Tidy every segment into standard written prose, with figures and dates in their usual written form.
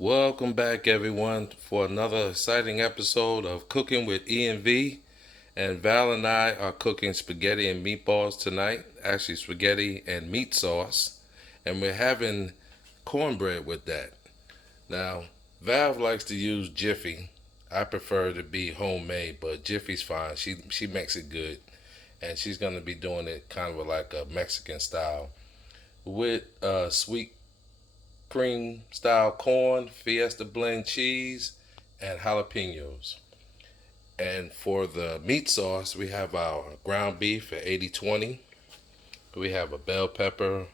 Welcome back, everyone, for another exciting episode of Cooking with E and V. And Val and I are cooking spaghetti and meatballs tonight. Actually, spaghetti and meat sauce. And we're having cornbread with that. Now, Val likes to use Jiffy. I prefer to be homemade, but Jiffy's fine. She makes it good. And she's going to be doing it kind of like a Mexican style with sweet cream style corn, Fiesta blend cheese, and jalapenos. And for the meat sauce, we have our ground beef at 80/20. We have a bell pepper,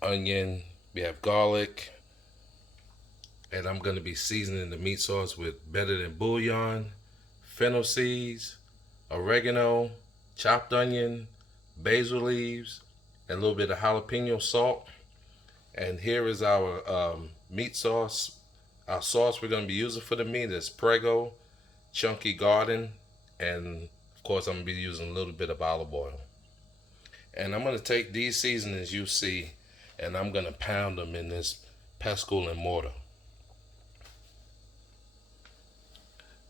onion, we have garlic, and I'm going to be seasoning the meat sauce with better than bouillon, fennel seeds, oregano, chopped onion, basil leaves, and a little bit of jalapeno salt. And here is our meat sauce. Our sauce we're going to be using for the meat is Prego, Chunky Garden, and of course I'm going to be using a little bit of olive oil. And I'm going to take these seasonings you see and I'm going to pound them in this pestle and mortar.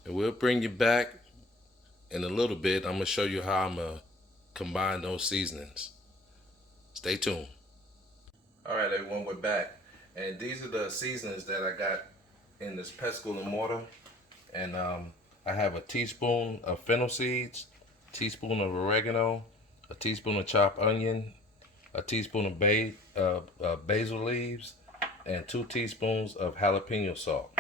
And we'll bring you back in a little bit. I'm going to show you how I'm going to combine those seasonings. Stay tuned. Alright everyone, we're back. And these are the seasonings that I got in this pestle and mortar. And I have a teaspoon of fennel seeds, a teaspoon of oregano, a teaspoon of chopped onion, a teaspoon of basil leaves, and 2 teaspoons of jalapeno salt.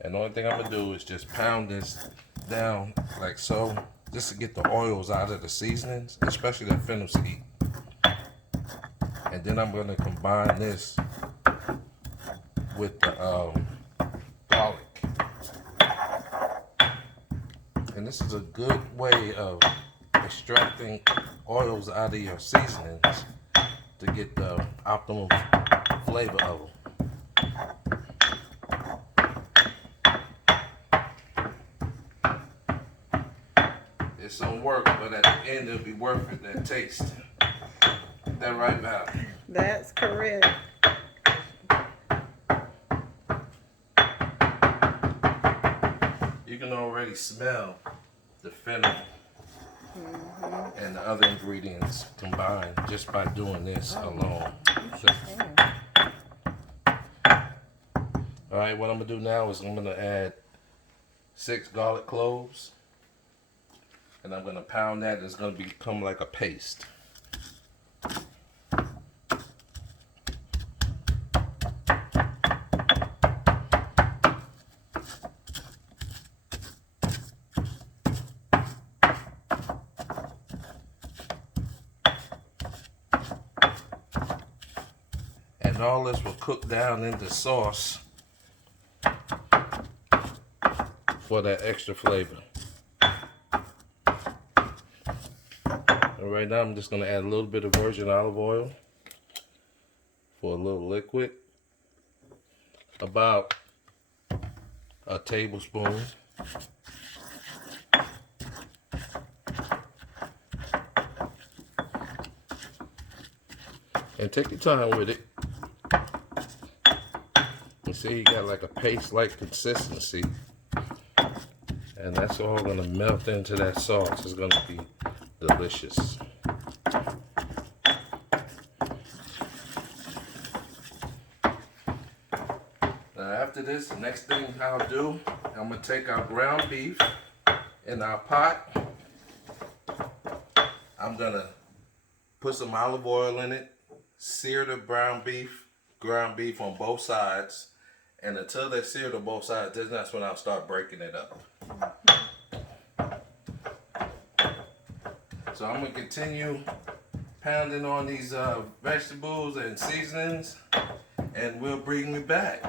And the only thing I'm going to do is just pound this down like so, just to get the oils out of the seasonings, especially the fennel seed. And then I'm going to combine this with the garlic. And this is a good way of extracting oils out of your seasonings to get the optimal flavor of them. It's some work, but at the end it'll be worth it, that taste. Is that right, Val? That's correct. You can already smell the fennel and the other ingredients combined just by doing this alone. Alright, what I'm going to do now is I'm going to add 6 garlic cloves. And I'm going to pound that. It's going to become like a paste. And all this will cook down into sauce for that extra flavor. And right now I'm just going to add a little bit of virgin olive oil for a little liquid. About a tablespoon. And take your time with it. You see, you got like a paste-like consistency. And that's all going to melt into that sauce. It's going to be delicious. Now after this, the next thing I'll do, I'm going to take our ground beef in our pot. I'm going to put some olive oil in it, sear the ground beef on both sides. And until they're seared on both sides, that's when I'll start breaking it up. So I'm going to continue pounding on these vegetables and seasonings, and we'll bring you back.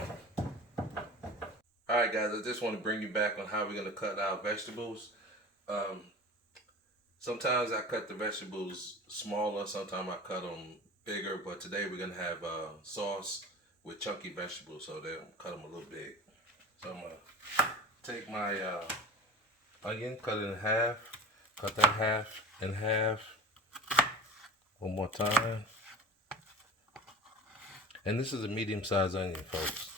Alright guys, I just want to bring you back on how we're going to cut our vegetables. Sometimes I cut the vegetables smaller, sometimes I cut them bigger, but today we're going to have sauce with chunky vegetables, so they'll cut them a little big. So I'm going to take my onion, cut it in half, cut that half in half, one more time. And this is a medium-sized onion, folks.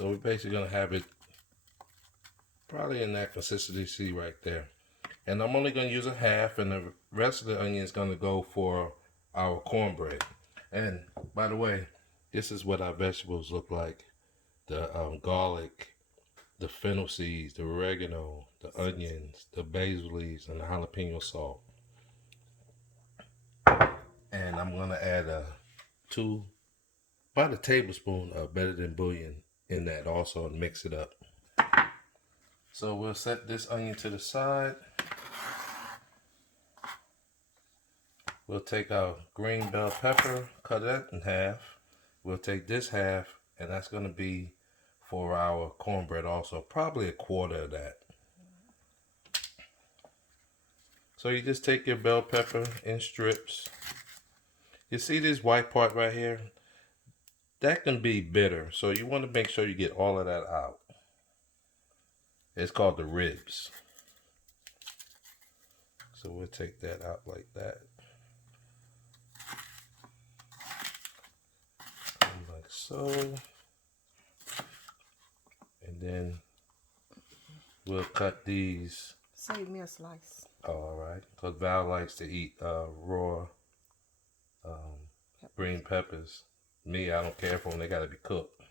So we're basically going to have it probably in that consistency right there. And I'm only going to use a half, and the rest of the onion is going to go for our cornbread. And by the way, this is what our vegetables look like. The garlic, the fennel seeds, the oregano, the onions, the basil leaves, and the jalapeno salt. And I'm going to add about a tablespoon of better than bouillon in that also, and mix it up. So we'll set this onion to the side. We'll take our green bell pepper, cut that in half. We'll take this half, and that's going to be for our cornbread also, probably a quarter of that. So you just take your bell pepper in strips. You see this white part right here? That can be bitter, so you want to make sure you get all of that out. It's called the ribs. So we'll take that out like that. Like so. And then we'll cut these. Save me a slice. Alright, because Val likes to eat raw green peppers. Me, I don't care for them, they gotta be cooked.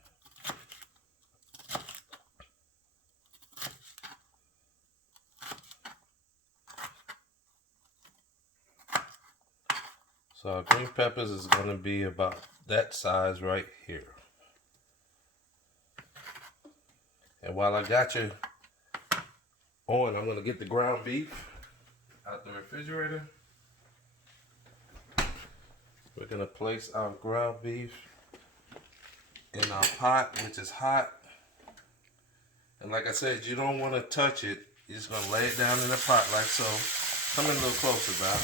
So our green peppers is gonna be about that size right here. And while I got you on, I'm gonna get the ground beef out the refrigerator. We're gonna place our ground beef in our pot, which is hot. And like I said, you don't want to touch it. You're just gonna lay it down in the pot like so. Come in a little closer, Val.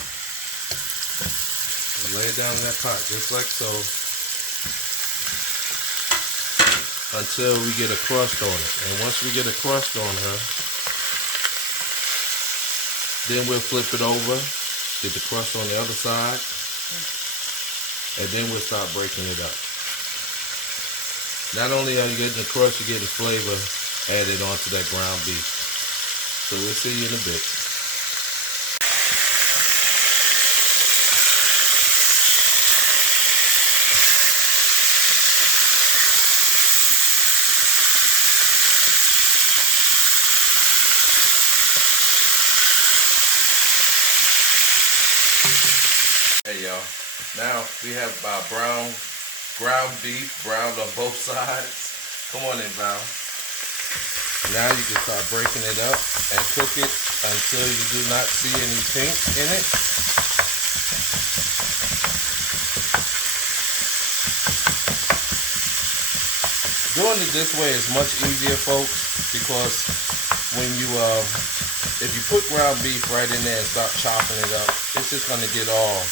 And lay it down in that pot, just like so, until we get a crust on it. And once we get a crust on her, then we'll flip it over, get the crust on the other side, and then we'll start breaking it up. Not only are you getting the crust, you're getting flavor added onto that ground beef. So we'll see you in a bit. Hey y'all, now we have our ground beef, browned on both sides. Come on in, Val. Now you can start breaking it up and cook it until you do not see any pink in it. Doing it this way is much easier, folks, because when you if you put ground beef right in there and start chopping it up, it's just gonna get all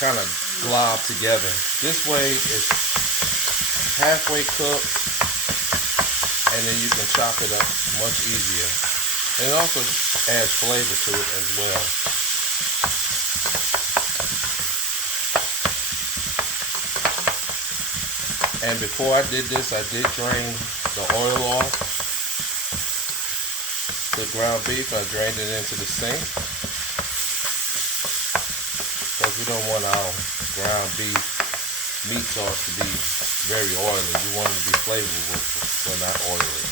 kind of glob together. This way it's halfway cooked, and then you can chop it up much easier. And it also adds flavor to it as well. And before I did this, I did drain the oil off the ground beef. I drained it into the sink, because we don't want our ground beef meat sauce to be very oily. We want it to be flavorful, but not oily.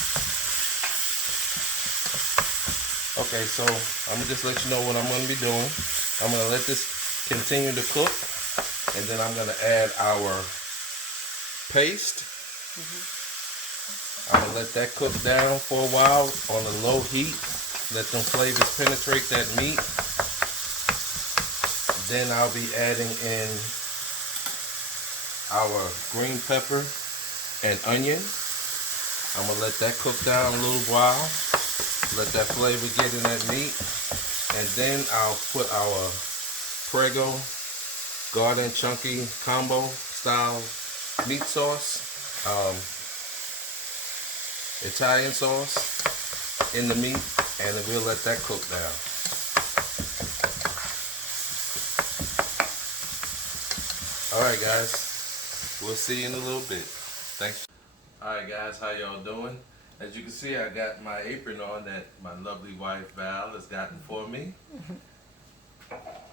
Okay, so I'm gonna just let you know what I'm gonna be doing. I'm gonna let this continue to cook, and then I'm gonna add our paste. I'm gonna let that cook down for a while on a low heat. Let them flavors penetrate that meat. Then I'll be adding in our green pepper and onion. I'm gonna let that cook down a little while. Let that flavor get in that meat. And then I'll put our Prego Garden Chunky Combo style meat sauce, Italian sauce in the meat, and then we'll let that cook down. Alright guys, we'll see you in a little bit. Thanks. Alright guys, how y'all doing? As you can see, I got my apron on that my lovely wife Val has gotten for me.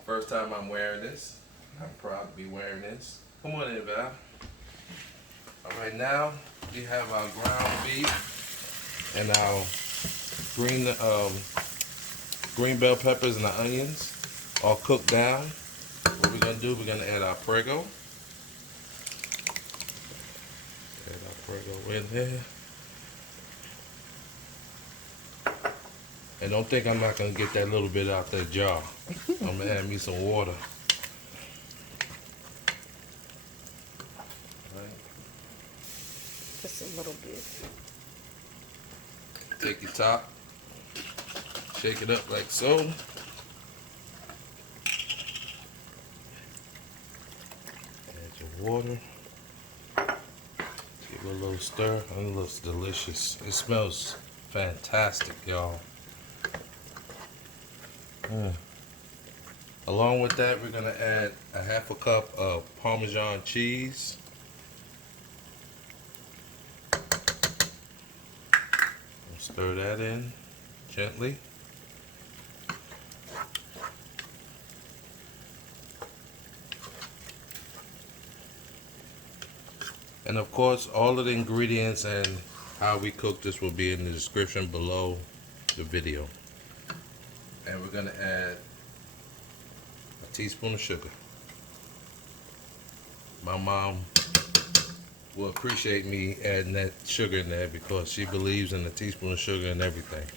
First time I'm wearing this. I'm proud to be wearing this. Come on in, Val. Alright, now we have our ground beef and our green bell peppers and the onions all cooked down. What we're gonna do, we're gonna add our Prego. Add our Prego in there. And don't think I'm not gonna get that little bit out that jar. I'm gonna add me some water. Right. Just a little bit. Take your top, shake it up like so. Add your water. Give it a little stir, and it looks delicious. It smells fantastic, y'all. Along with that, we're gonna add a half a cup of Parmesan cheese. Stir that in gently. And of course, all of the ingredients and how we cook this will be in the description below the video. And we're gonna add a teaspoon of sugar. My mom will appreciate me adding that sugar in there because she believes in a teaspoon of sugar and everything.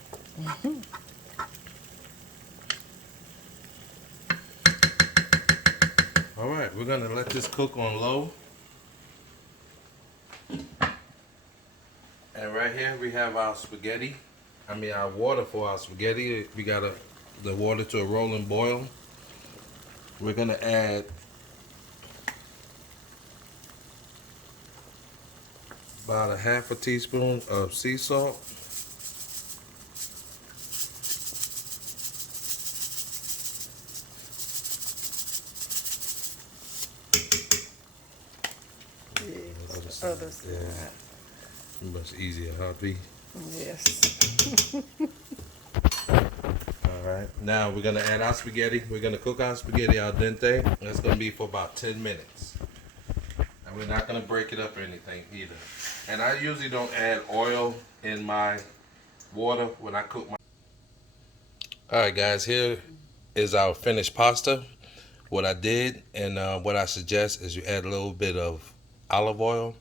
All right, we're gonna let this cook on low. And right here we have our spaghetti. Our water for our spaghetti. We got the water to a rolling boil. We're gonna add about a half a teaspoon of sea salt. Yes. Other side. Yeah. Much easier, huh, B? Yes. Alright, now we're gonna add our spaghetti. We're gonna cook our spaghetti al dente. That's gonna be for about 10 minutes. And we're not gonna break it up or anything either. And I usually don't add oil in my water when I cook my... Alright guys, here is our finished pasta. What I did and what I suggest is you add a little bit of olive oil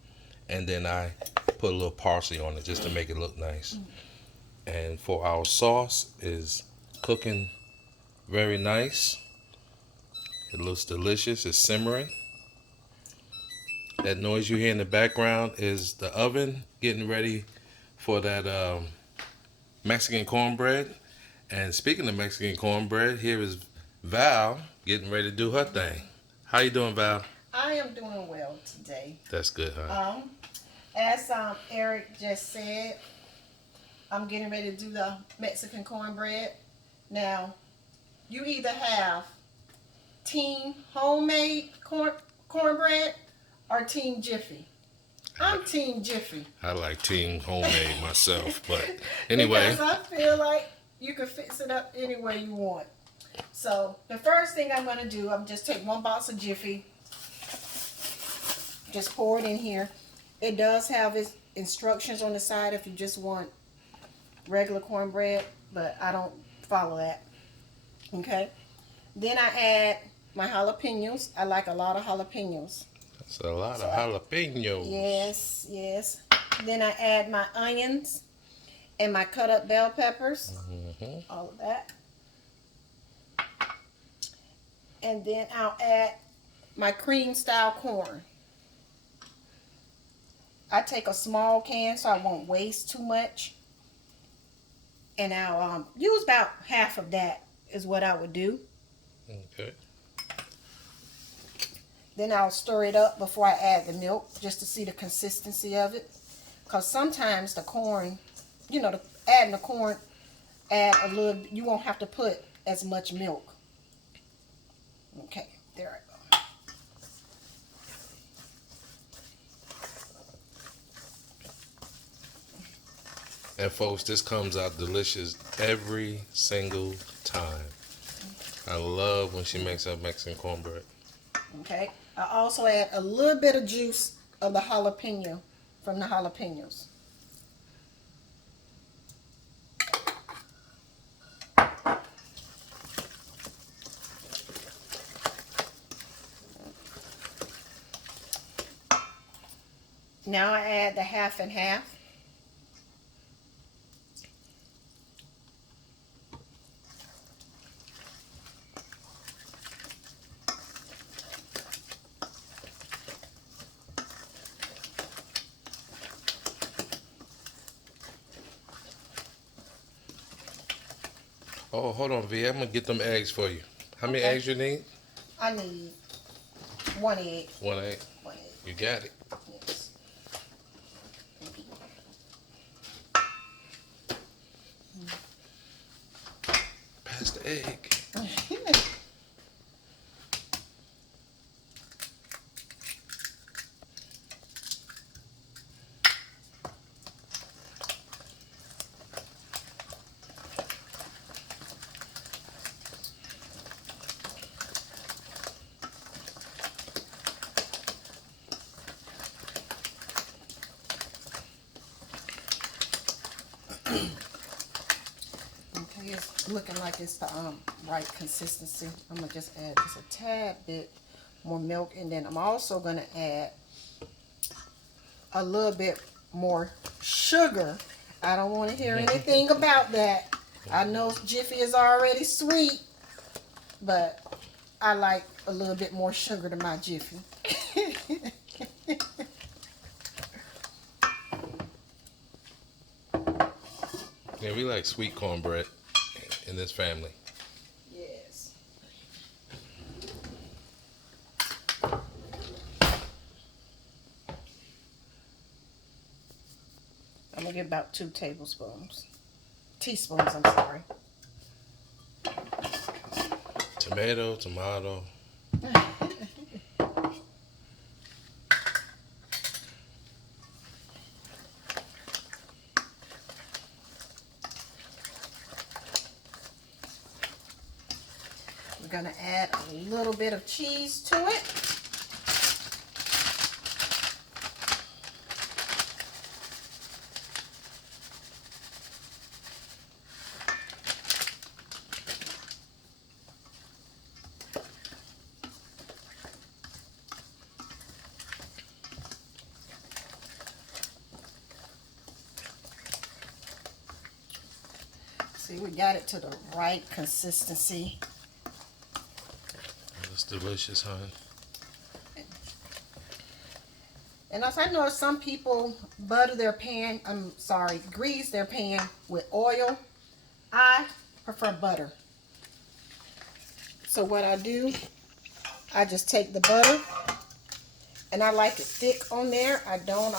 and then I put a little parsley on it just to make it look nice. And for our sauce is cooking very nice. It looks delicious. It's simmering. That noise you hear in the background is the oven getting ready for that Mexican cornbread. And speaking of Mexican cornbread, here is Val getting ready to do her thing. How you doing, Val? I am doing well today. That's good, huh? As Eric just said, I'm getting ready to do the Mexican cornbread. Now, you either have Team Homemade cornbread or Team Jiffy. I'm Team Jiffy. I like Team Homemade myself, but anyway. Because I feel like you can fix it up any way you want. So, the first thing I'm going to do, I'm just take 1 box of Jiffy. Just pour it in here. It does have its instructions on the side if you just want regular cornbread, but I don't follow that. Okay. Then I add my jalapenos. I like a lot of jalapenos. That's a lot of jalapenos. Yes, yes. Then I add my onions and my cut up bell peppers. All of that. And then I'll add my cream style corn. I take a small can so I won't waste too much. And I'll use about half of that is what I would do. Okay. Then I'll stir it up before I add the milk just to see the consistency of it. Because sometimes the corn, adding the corn, add a little, you won't have to put as much milk. Okay, there I go. And folks, this comes out delicious every single time. I love when she makes her Mexican cornbread. Okay. I also add a little bit of juice of the jalapeno from the jalapenos. Now I add the half and half. Oh, hold on, V. I'm gonna get them eggs for you. How many Okay. eggs you need? I need 1 egg. 1 egg. 1 egg. You got it. Yes. Pass the egg. Okay, it's looking like it's the right consistency. I'm gonna just add just a tad bit more milk, and then I'm also gonna add a little bit more sugar. I don't want to hear anything about that. I know Jiffy is already sweet, but I like a little bit more sugar to my Jiffy. Yeah, we like sweet cornbread in this family. Yes. I'm gonna get about 2 tablespoons. Teaspoons, I'm sorry. Tomato. We're gonna add a little bit of cheese to it. See, we got it to the right consistency. That's delicious, hon. And as I know, some people butter their pan, grease their pan with oil. I prefer butter. So what I do, I just take the butter, and I like it thick on there. I don't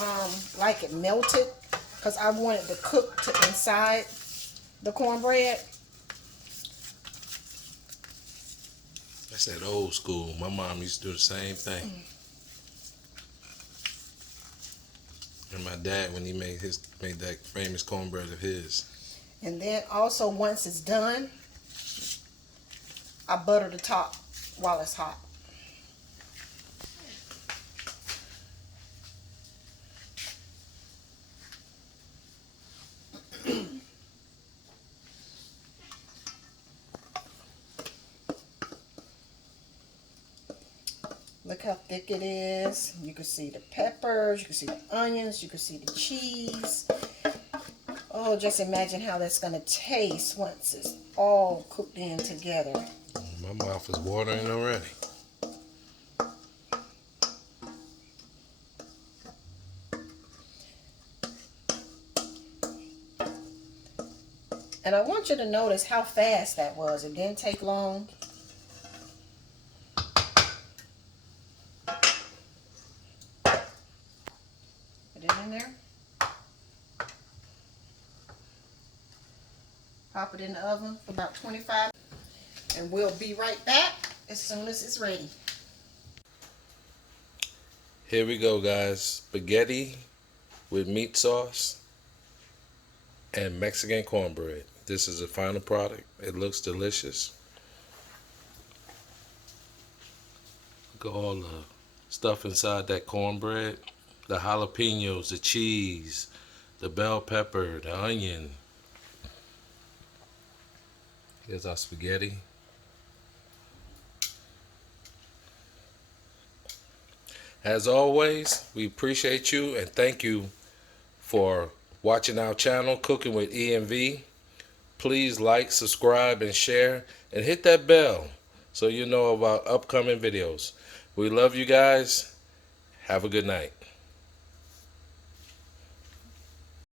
like it melted, because I want it to cook to inside the cornbread. That's that old school. My mom used to do the same thing. And my dad, when he made that famous cornbread of his. And then also, once it's done, I butter the top while it's hot. Look how thick it is. You can see the peppers, you can see the onions, you can see the cheese. Oh, just imagine how that's going to taste once it's all cooked in together. My mouth is watering already. And I want you to notice how fast that was. It didn't take long. Put it in there. Pop it in the oven for about 25. And we'll be right back as soon as it's ready. Here we go, guys. Spaghetti with meat sauce and Mexican cornbread. This is the final product. It looks delicious. Look at all the stuff inside that cornbread. The jalapenos, the cheese, the bell pepper, the onion. Here's our spaghetti. As always, we appreciate you and thank you for watching our channel, Cooking with E&V. Please like, subscribe, and share, and hit that bell so you know about upcoming videos. We love you guys. Have a good night.